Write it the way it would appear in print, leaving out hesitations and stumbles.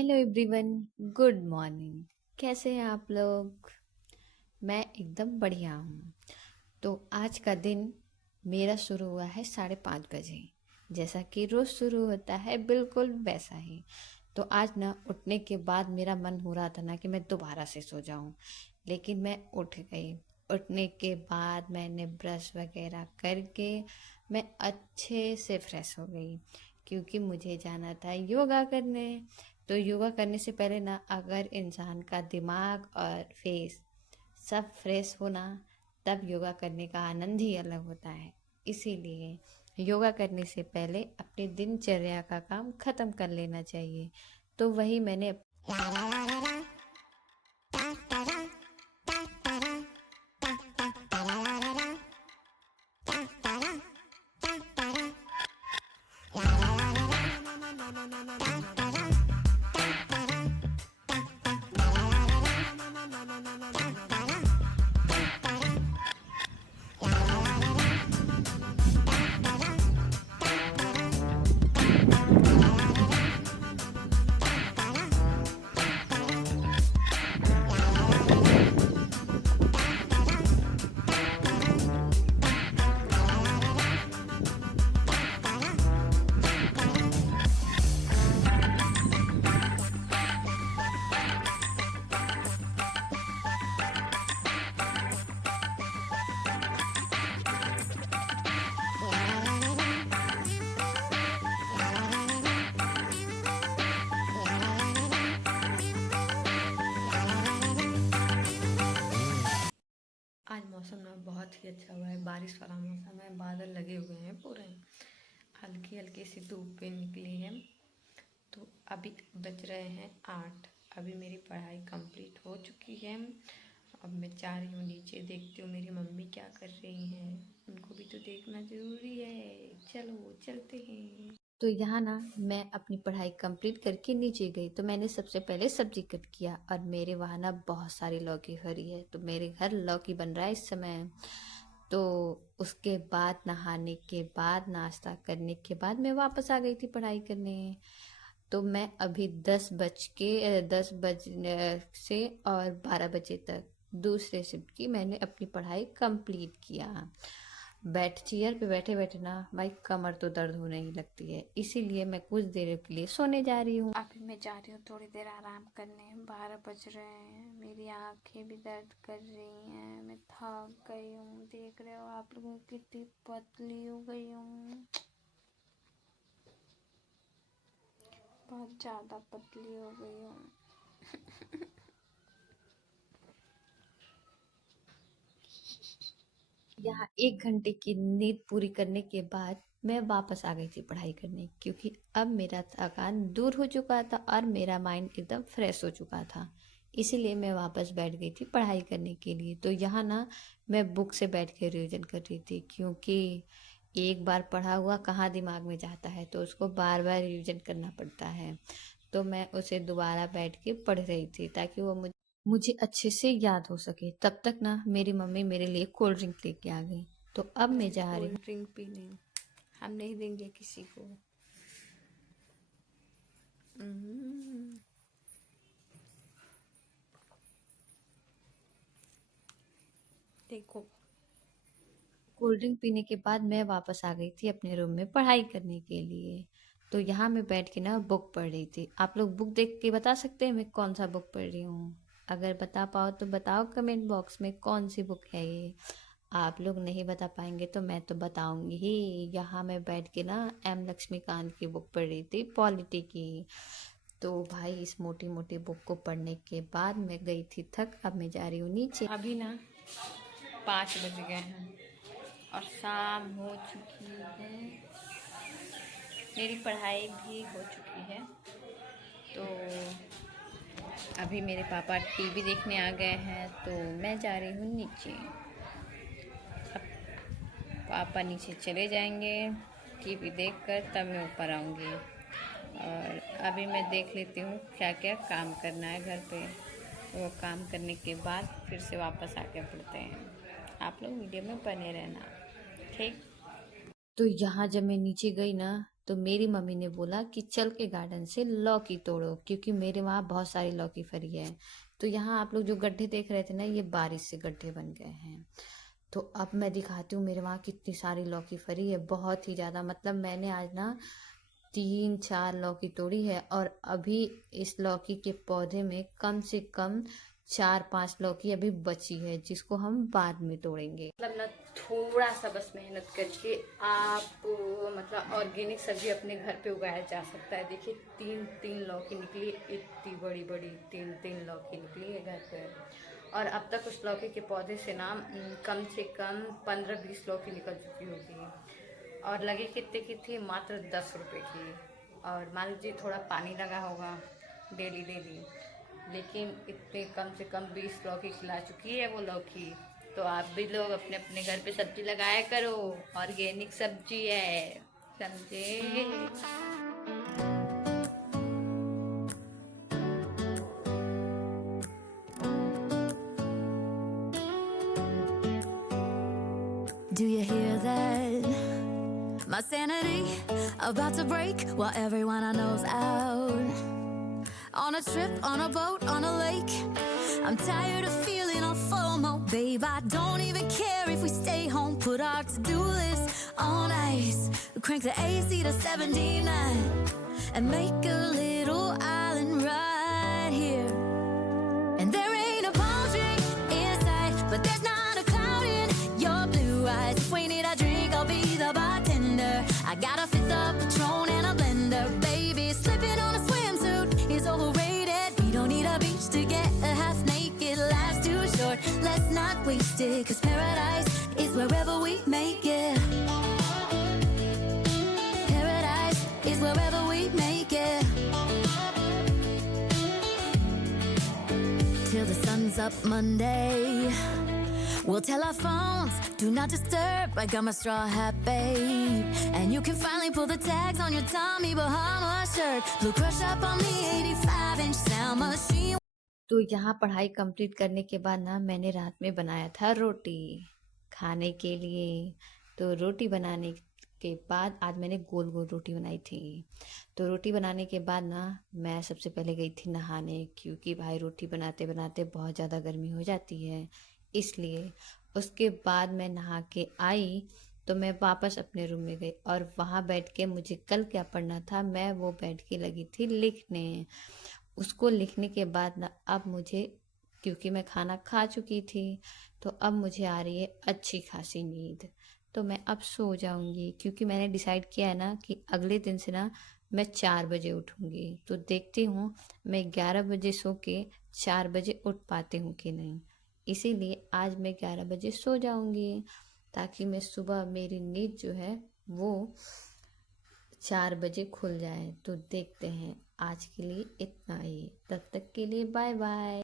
Hello everyone, good morning. कैसे हैं आप लोग? मैं एकदम बढ़िया हूँ। तो आज का दिन मेरा शुरू हुआ है 5:30 बजे। जैसा कि रोज़ शुरू होता है बिल्कुल वैसा ही। तो आज ना उठने के बाद मेरा मन हो रहा था ना कि मैं दोबारा से सो जाऊं, लेकिन मैं उठ गई। उठने के बाद मैंने ब्रश वगैरह करके मैं अच्छे से फ्रेश हो गई, क्योंकि मुझे जाना था योगा करने। तो योगा करने से पहले ना अगर इंसान का दिमाग और फेस सब फ्रेश होना, तब योगा करने का आनंद ही अलग होता है। इसीलिए योगा करने से पहले अपनी दिनचर्या का काम खत्म कर लेना चाहिए। तो वही मैंने आज मौसम ना बहुत ही अच्छा हुआ है, बारिश वाला मौसम है, बादल लगे हुए हैं पूरे, हल्की हल्की सी धूप भी निकली है। तो अभी बज रहे हैं 8। अभी मेरी पढ़ाई कंप्लीट हो चुकी है। अब मैं जा रही हूँ नीचे, देखती हूँ मेरी मम्मी क्या कर रही हैं, उनको भी तो देखना ज़रूरी है। चलो चलते हैं। तो यहाँ ना मैं अपनी पढ़ाई कंप्लीट करके नीचे गई, तो मैंने सबसे पहले सब्जी कट किया, और मेरे वहाँ ना बहुत सारी लौकी हरी है, तो मेरे घर लौकी बन रहा है इस समय। तो उसके बाद नहाने के बाद नाश्ता करने के बाद मैं वापस आ गई थी पढ़ाई करने। तो मैं अभी 10 बज से और 12 बजे तक दूसरे शिफ्ट की मैंने अपनी पढ़ाई कंप्लीट किया। चेयर पे बैठे बैठे ना भाई कमर तो दर्द होने ही लगती है, इसीलिए मैं कुछ देर के लिए सोने जा रही हूँ। अभी मैं जा रही हूँ थोड़ी देर आराम करने। 12 बज रहे हैं, मेरी आंखें भी दर्द कर रही हैं, मैं थक गई हूँ। देख रहे हो आप लोगों, कितनी पतली हो गई हूँ, बहुत ज़्यादा पतली हो गई हूँ। यहाँ 1 घंटे की नींद पूरी करने के बाद मैं वापस आ गई थी पढ़ाई करने, क्योंकि अब मेरा थकान दूर हो चुका था और मेरा माइंड एकदम फ्रेश हो चुका था। इसीलिए मैं वापस बैठ गई थी पढ़ाई करने के लिए। तो यहाँ ना मैं बुक से बैठ के रिवीजन कर रही थी, क्योंकि एक बार पढ़ा हुआ कहाँ दिमाग में जाता है, तो उसको बार बार रिवीजन करना पड़ता है। तो मैं उसे दोबारा बैठ के पढ़ रही थी, ताकि वो मुझे अच्छे से याद हो सके। तब तक ना मेरी मम्मी मेरे लिए कोल्ड ड्रिंक लेके आ गई। तो अब मैं जा रही हूँ कोल्ड ड्रिंक पीने। हम नहीं देंगे किसी को। देखो, कोल्ड ड्रिंक पीने के बाद मैं वापस आ गई थी अपने रूम में पढ़ाई करने के लिए। तो यहाँ मैं बैठ के ना बुक पढ़ रही थी। आप लोग बुक देख के बता सकते हैं मैं कौन सा बुक पढ़ रही हूँ? अगर बता पाओ तो बताओ कमेंट बॉक्स में कौन सी बुक है ये। आप लोग नहीं बता पाएंगे तो मैं तो बताऊंगी ही। यहाँ मैं बैठ के ना एम लक्ष्मीकांत की बुक पढ़ रही थी, पॉलिटी की। तो भाई इस मोटी मोटी बुक को पढ़ने के बाद मैं गई थी थक। अब मैं जा रही हूँ नीचे। अभी ना 5 बज गए हैं और शाम हो चुकी है, मेरी पढ़ाई भी हो चुकी है। तो अभी मेरे पापा टीवी देखने आ गए हैं, तो मैं जा रही हूँ नीचे। अब पापा नीचे चले जाएंगे टीवी देखकर, तब मैं ऊपर आऊँगी। और अभी मैं देख लेती हूँ क्या क्या काम करना है घर पे। वो काम करने के बाद फिर से वापस आके पढ़ते हैं। आप लोग वीडियो में बने रहना, ठीक? तो यहाँ जब मैं नीचे गई ना, तो मेरी मम्मी ने बोला कि चल के गार्डन से लौकी तोड़ो, क्योंकि मेरे वहाँ बहुत सारी लौकी फरी है। तो यहाँ आप लोग जो गड्ढे देख रहे थे ना, ये बारिश से गड्ढे बन गए हैं। तो अब मैं दिखाती हूँ मेरे वहाँ कितनी सारी लौकी फरी है, बहुत ही ज़्यादा। मतलब मैंने आज ना 3-4 लौकी तोड़ी है, और अभी इस लौकी के पौधे में कम से कम 4-5 लौकी अभी बची है, जिसको हम बाद में तोड़ेंगे। मतलब ना थोड़ा सा बस मेहनत करके आप मतलब ऑर्गेनिक सब्जी अपने घर पे उगाया जा सकता है। देखिए 3-3 लौकी निकली, इतनी बड़ी बड़ी 3-3 लौकी निकली है घर पे। और अब तक उस लौकी के पौधे से ना कम से कम 15-20 लौकी निकल चुकी होगी। और लगी कितने की थी? मात्र 10 रुपये की। और मान लीजिए थोड़ा पानी लगा होगा डेली डेली, लेकिन इतने कम से कम 20 लौकी खिला चुकी है वो लौकी। तो आप भी लोग अपने अपने घर पे सब्जी लगाया करो, ऑर्गेनिक सब्जी है, समझे? Do you hear that? My sanity about to break while everyone I know's out. On a trip, on a boat, on a lake. I'm tired of feeling all FOMO. Babe, I don't even care if we stay home. Put our to-do list on ice. Crank the AC to 79 and make a little island right here. And there ain't a palm tree in sight, but there's not a cloud in your blue eyes. If we need a drink, I'll be the bartender. I got a fifth of Patron and a blender. Baby, slipping on a swimsuit is overrated. We don't need a beach to get a half naked. Life's too short, let's not waste it. Cause paradise is wherever we make it. Paradise is wherever we make it. Till the sun's up Monday, we'll tell our phones, do not disturb. I got my straw hat, babe. And you can finally pull the tags on your Tommy Bahama shirt. Blue crush up on the 85-inch sound machine. तो यहाँ पढ़ाई complete करने के बाद ना मैंने रात में बनाया था रोटी खाने के लिए। तो रोटी बनाने के बाद आज मैंने गोल गोल रोटी बनाई थी। तो रोटी बनाने के बाद ना मैं सबसे पहले गई थी नहाने, क्योंकि भाई रोटी बनाते बनाते बहुत ज़्यादा गर्मी हो जाती है, इसलिए। उसके बाद मैं नहा के आई तो मैं वापस अपने रूम में गई, और वहाँ बैठ के मुझे कल क्या पढ़ना था, मैं वो बैठ के लगी थी लिखने। उसको लिखने के बाद ना अब मुझे, क्योंकि मैं खाना खा चुकी थी, तो अब मुझे आ रही है अच्छी खासी नींद। तो मैं अब सो जाऊंगी, क्योंकि मैंने डिसाइड किया है ना कि अगले दिन से ना मैं 4 बजे उठूंगी। तो देखती हूँ मैं 11 बजे सो के 4 बजे उठ पाती हूँ कि नहीं। इसीलिए आज मैं 11 बजे सो जाऊंगी, ताकि मैं सुबह मेरी नींद जो है वो 4 बजे खुल जाए। तो देखते हैं, आज के लिए इतना ही। तब तक के लिए बाय बाय।